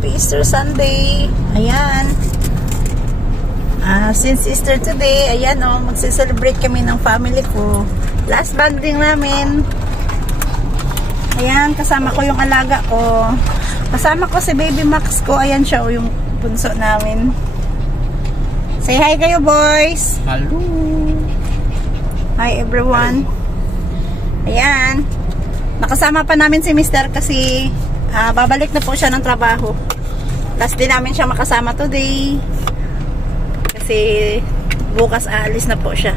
Happy Easter Sunday. Ayan. Since Easter today, ayan magse-celebrate kami ng family ko. Last bonding namin. Ayan, kasama ko yung alaga ko. Kasama ko si Baby Max ko. Ayan siya, yung bunso namin. Say hi kayo, boys. Hello. Hi, everyone. Ayan. Nakasama pa namin si Mr. kasi babalik na po siya ng trabaho. Last din namin siya makasama today. Kasi bukas aalis na po siya.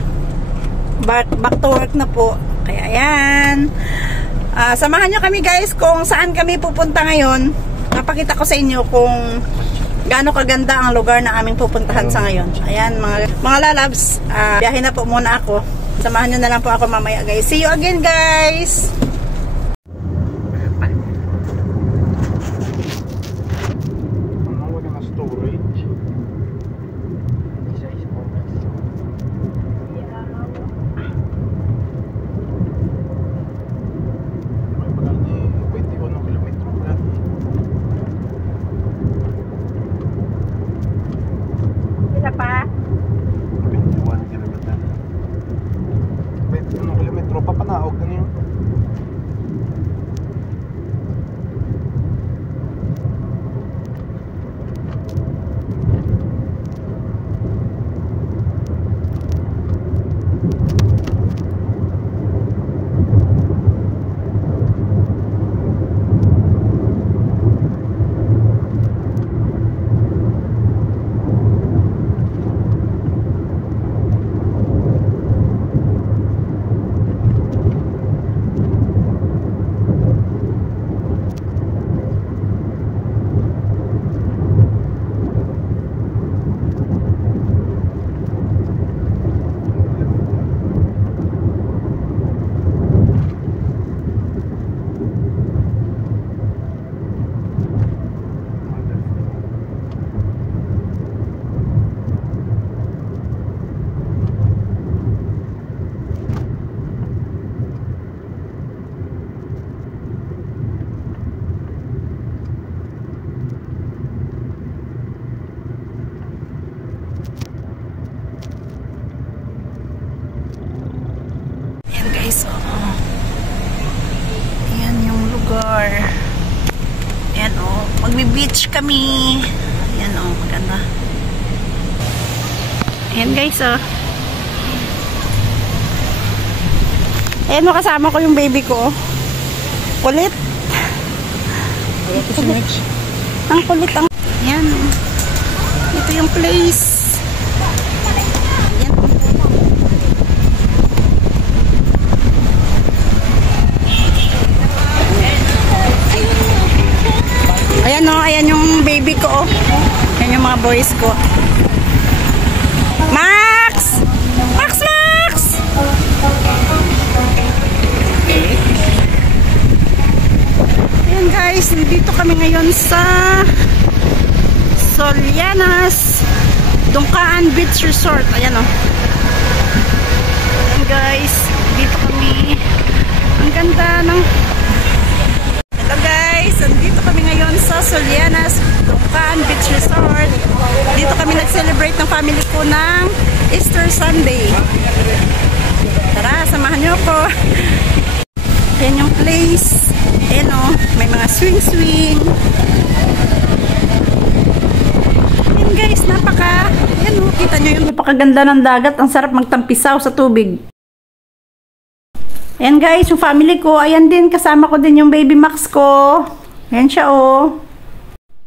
Back to work na po. Kaya ayan. Samahan nyo kami guys kung saan kami pupunta ngayon. Napakita ko sa inyo kung gaano kaganda ang lugar na aming pupuntahan sa ngayon. Ayan mga lalabs, biyahe na po muna ako. Samahan nyo na lang po ako mamaya guys. See you again guys! Ayan yung lugar. Ayan magbe-beach kami. Ayan maganda. Ayan guys Ayan kasama ko yung baby ko. Kulit. Ang kulit ang. Ayan ito yung place. Ayan yung baby ko. Ayan yung mga boys ko. Max! Max! Max! Ayan guys, dito kami ngayon sa Solianas Dungkaan Beach Resort. Ayan Ayan guys, dito kami. Ang ganda ng dito kami ngayon sa Solianas Dungkaan Beach Resort. Dito kami nag-celebrate ng family ko ng Easter Sunday. Tara, samahan nyo ako. Ayan yung place. Ayan may mga swing-swing. Ayan guys, ayan kita nyo yung napakaganda ng dagat. Ang sarap magtampisaw sa tubig. Ayan guys, yung family ko. Ayan din, kasama ko din yung baby Max ko. Ayan siya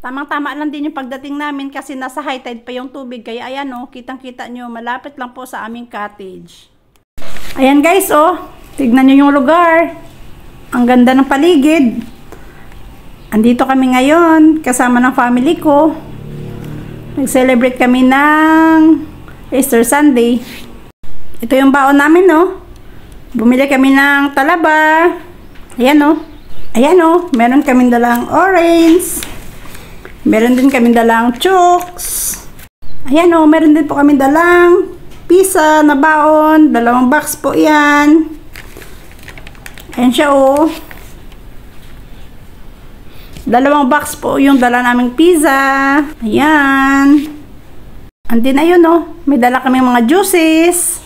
Tamang-tama lang din yung pagdating namin kasi nasa high tide pa yung tubig. Kaya ayan kitang-kita nyo, malapit lang po sa aming cottage. Ayan guys tignan nyo yung lugar. Ang ganda ng paligid. Andito kami ngayon, kasama ng family ko. Nag-celebrate kami ng Easter Sunday. Ito yung baon namin Bumili kami ng talaba. Ayan Ayan meron kaming dalang orange. Meron din kaming dalang chokes. Ayan meron din po kaming dalang pizza na baon. 2 box po yan. Ayan siya 2 box po yung dala naming pizza. Ayan. Andin ayun oh. May dala kami mga juices.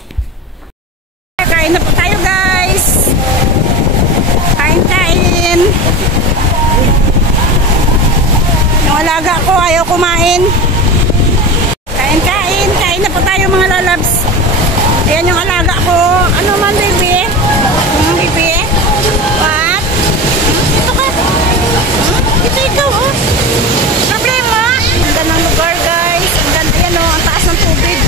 Kain na po tayo guys. Kain. Yung alaga ko ayaw kumain. Kain na po tayo mga lalabs. Ayan yung alaga ko. Ano man baby? Baby? What? Ito ka? Ito ikaw oh. Problema? Ang ganda ng lugar guys. Ang ganda yan oh. Ang taas ng tubig.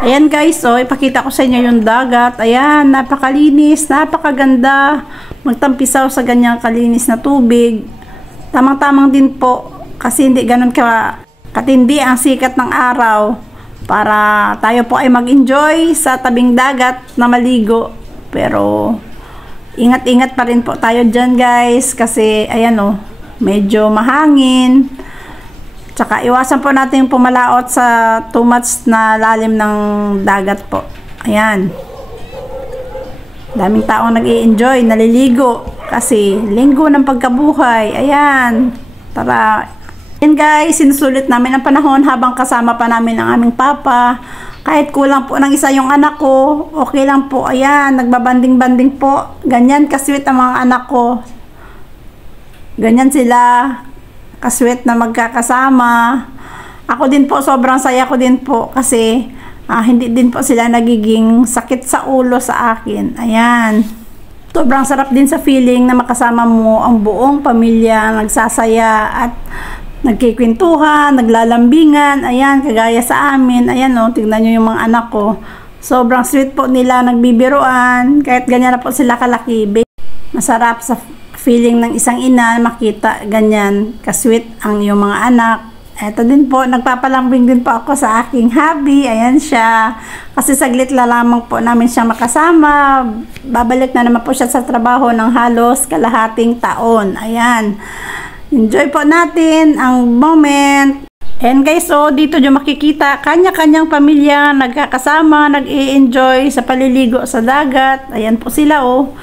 Ayan guys oh. Ipakita ko sa inyo yung dagat. Ayan. Napakalinis. Napakaganda. Magtampisaw sa ganyang kalinis na tubig. Tamang-tamang din po. Kasi hindi ganun katindi ang sikat ng araw. Para tayo po ay mag-enjoy sa tabing dagat na maligo. Pero ingat-ingat pa rin po tayo dyan guys. Kasi ayan o, medyo mahangin. Tsaka iwasan po natin yung pumalaot sa too much na lalim ng dagat po. Ayan. Daming taong nag-i-enjoy, naliligo. Kasi linggo ng pagkabuhay. Ayan. Tara. Yan guys, sinusulit namin ang panahon habang kasama pa namin ang aming papa. Kahit kulang po ng isa yung anak ko, okay lang po. Ayan, nagbabanding-banding po. Ganyan kasweet ang mga anak ko. Ganyan sila kasweet na magkakasama. Ako din po, sobrang saya ko din po kasi hindi din po sila nagiging sakit sa ulo sa akin. Ayan. Sobrang sarap din sa feeling na makasama mo ang buong pamilya, nagsasaya at nagkikwentuhan, naglalambingan. Ayan, kagaya sa amin. Ayan o, tignan nyo yung mga anak ko. Sobrang sweet po nila, nagbibiruan. Kahit ganyan na po sila kalaki. Masarap sa feeling ng isang ina makita ganyan kasweet ang yung mga anak. Eto din po, nagpapalambing din po ako sa aking hubby. Ayan siya. Kasi saglit lamang po namin siyang makasama. Babalik na naman po siya sa trabaho ng halos kalahating taon. Ayan. Enjoy po natin ang moment. And guys, so dito nyo makikita kanya-kanyang pamilya nagkakasama, nag-i-enjoy sa paliligo sa dagat. Ayan po sila oh.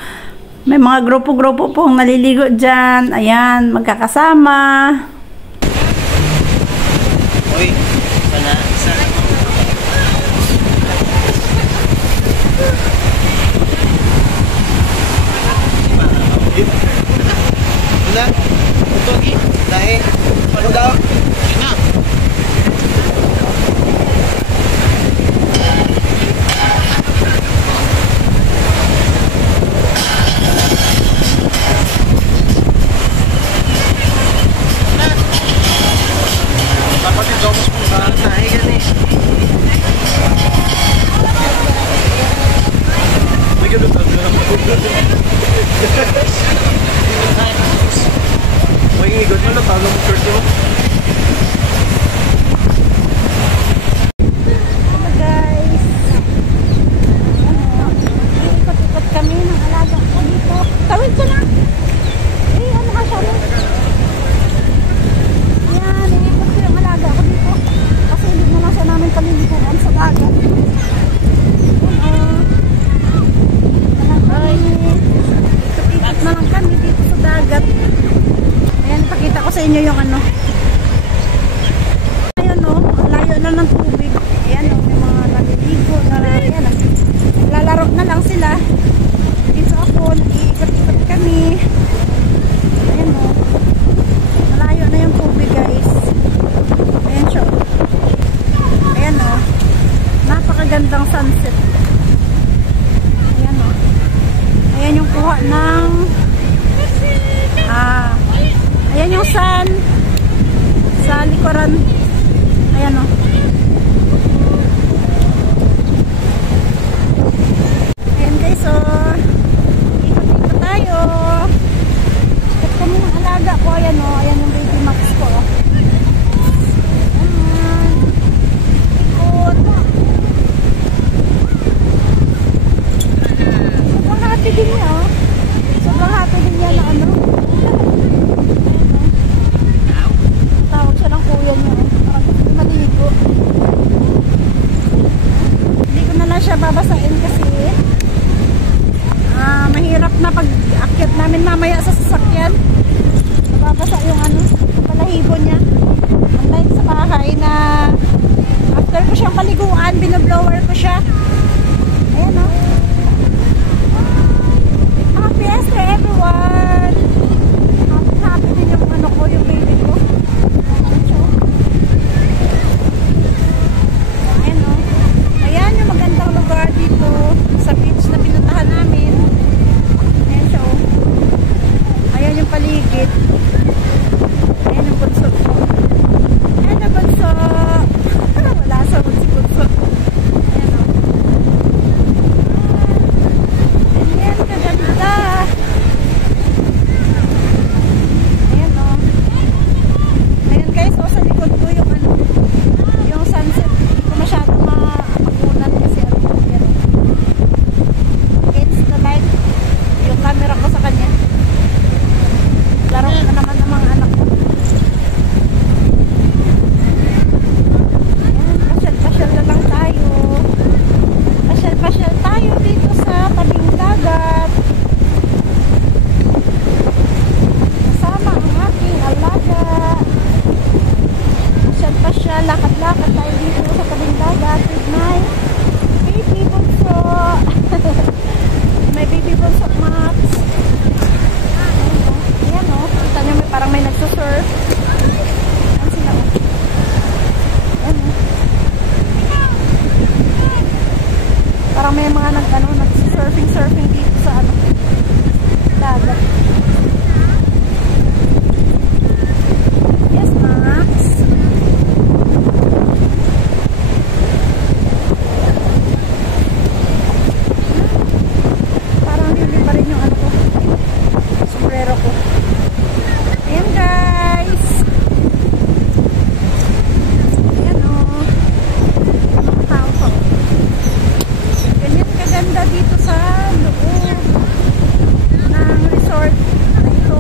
May mga grupo-grupo pong naliligo dyan. Ayan, magkakasama. Uy, sana. Wala. Ito lagi. Dahil. Ano daw? Ina. Mag-iigot mo, natalo mo shirt mo. Hello guys. Ikot-ikot kami ng alaga ko dito. Tawid ko na. Ano ka siya? Ayan, ikot ko yung alaga ko dito. Kasi hindi naman siya namin palilikuan sa dagat. Ikot na lang kami dito sa dagat. Ayan, pakita ko sa inyo yung ano. Ayan o, ang layo na ng tubig. Ayan o, yung mga naliligo na ayan o. Lalaro na lang sila. Dito ako, nag-iikot-ikot kami. Ayan o. Malayo na yung tubig guys. Ayan siya. Ayan o. Napakagandang sunset. Ayan o. Ayan yung kuha ng ayan yung sun sa likuran. Ayan o. Ayan guys o. Ikot-ikot tayo. Ikot kami ng alaga ko. Ayan o. Ayan yung baby Max ko. Ayan. Ikot. Sobrang happy din niya o. Sobrang happy din niya na ano. Tawag siya ng kuya niya. Parang gusto maligo. Hindi ko na lang siya babasain kasi mahirap na pag-akyat namin mamaya sa sasakyan. Nababasa yung ano, balahibo niya. Unlike sa bahay na after ko siyang paliguan, binoblower ko siya. Ayan o. Happy Easter everyone! Happy din yung ano ko, yung baby ko. Ayan o. Ayan yung magandang lugar dito sa beach na pinuntahan namin. Ayan siya o. Ayan yung paligid. Ayan yung bunso ko. Ayan yung bunso. Wala sa bunso. Ayan o. Ayan, kaganda. Ayan o. Ayan guys, o sa likod ko yung ano, yung sunset. Hindi ko masyadong makunan kasi ano. Ayan o. Against the light. Yung camera ko sa kanya. Laro ko naman ng mga anak ko. Ayan, pasyal-pasyal na lang tayo. Pasyal-pasyal tayo dito sa tabing dagat. Kasama ang aking alaga. Pasyal-pasyal, lakad-lakad tayo dito sa tabing dagat with my baby bunso. My baby bunso Max. Ayan o, kita nyo parang may nagsusurf. Ayan sila o. Ayan o. Parang may mga nagsurfing dito sa ano, dagat. Yes, Max. Parang hindi pa rin yung ano ko, sombrero ko. Ayan guys. Ayan o. Ang tao ko. Ganyan kaganda dito sa loob ng resort na ito.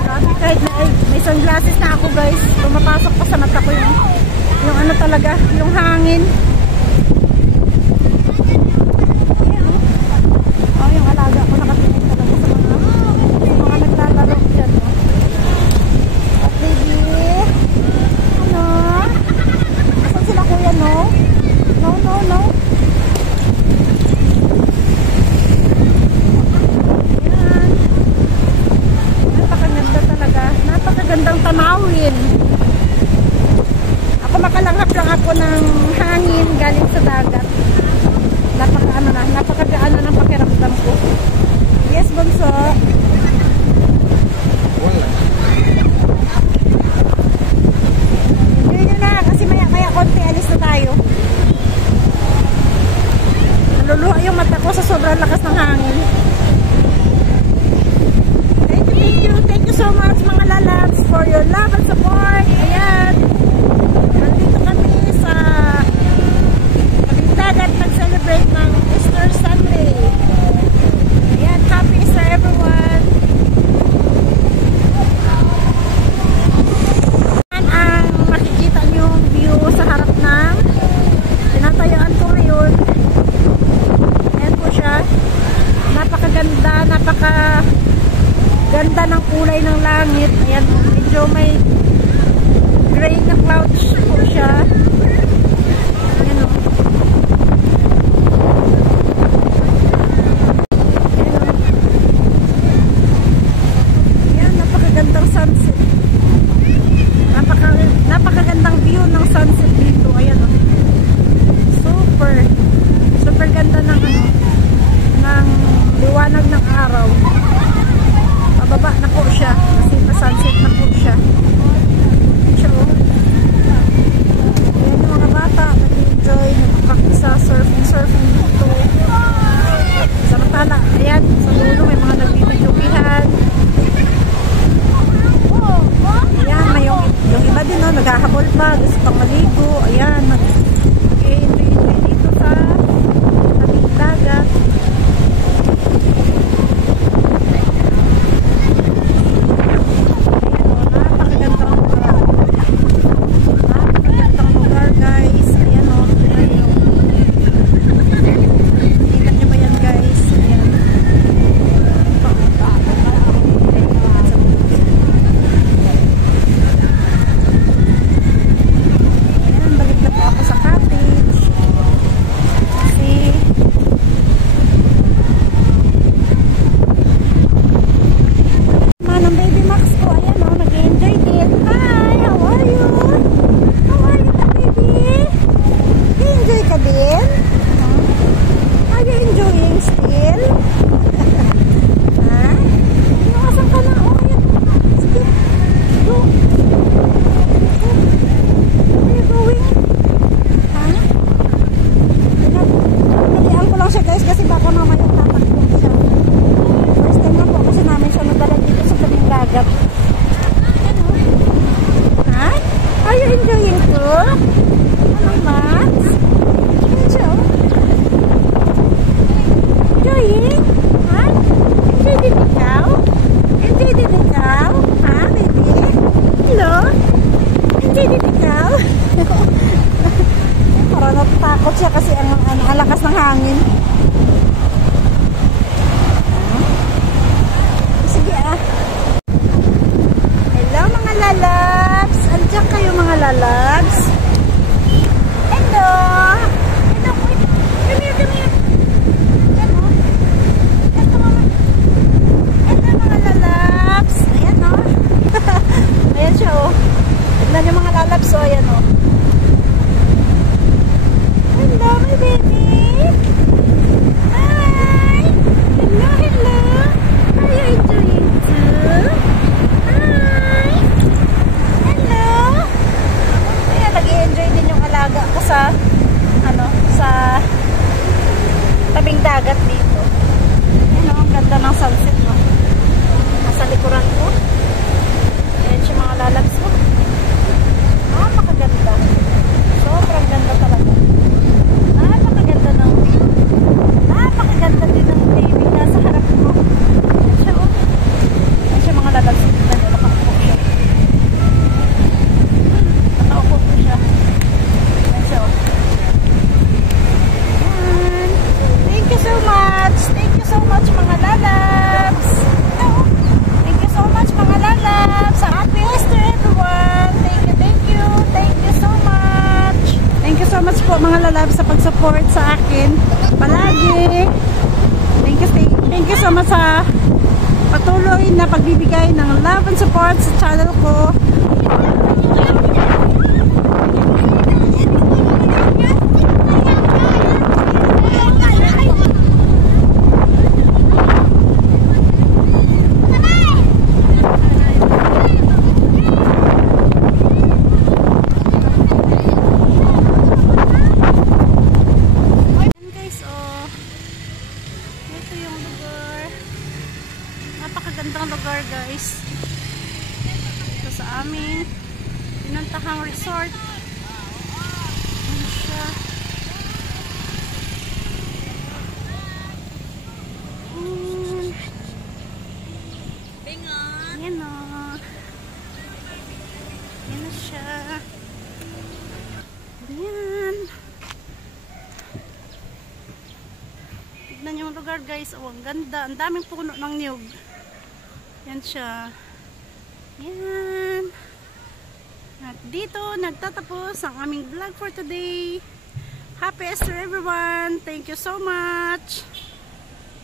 Grabe, kahit na may sunglasses na ako guys, pumapasok pa sa mata ko yung ano talaga, yung hangin. Yung alaga ko nakatingin talaga sa mga naglalaro dyan. At baby, ano? Asan sila kuya, no? No. Yan. Napakaganda talaga. Napakagandang tanawin. Ako makalanghap lang ako ng hangin galing sa dagat. Napakagaan na ng pakiramdam ko. Yes, bunso. Enjoy nyo na kasi maya konti alis na tayo. Naluluha yung mata ko sa sobrang lakas ng hangin. Thank you so much mga lalabs for your love and support. Ayan. Nandito kami sa dagat nag-celebrate ng Easter Sunday. Ayan, happy Easter everyone. Ayan ang makikita nyo view sa harap ng tinatayaan ko ngayon. Ayan po siya. Napakaganda, napakaganda ng kulay ng langit. Ayan, medyo may natatakot siya kasi ang lakas ng hangin. Sige ah. Hello mga lalabs. Andiyan kayo mga lalabs. Hello. Hello. Come here, come here. Ayan o. Ito mga. Ito mga lalabs. Ayan o. Ayan siya o. Tignan yung mga lalabs o. Ayan o. Hello my baby. Hi. Hello, hello. Are you enjoying too? Hi. Hello. Kaya nag-i-enjoy din yung alaga ko sa sa tabing dagat dito. Ayan o, ang ganda ng sunset no. Nasa likuran ko. Ayan siya mga lalabs ko. Napakaganda. Sobrang ganda talaga. Napakaganda ng view. Napakaganda din ng baby nasa harap ko. Ayan siya o. Ayan siya mga lalabs. Nakaupo siya. Nakaupo po siya. Ayan siya o. Thank you so much. Thank you so much mga lalabs. Thank you so much mga lalabs. Happy Easter everyone. Thank you, thank you. Thank you so much. Thank you so much po mga lalabs sa pag-support sa akin. Palagi. Thank you so much sa patuloy na pagbibigay ng love and support sa channel ko. Napakagandang lugar guys. Ito sa aming pinuntahang resort. Ayan siya. Ayan o. Ayan na siya. Ayan. Tignan yung lugar guys. Oh, ang ganda. Ang daming puno ng niyog. Yan siya. Yan. At dito, nagtatapos ang aming vlog for today. Happy Easter everyone. Thank you so much.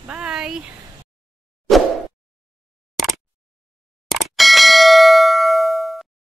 Bye.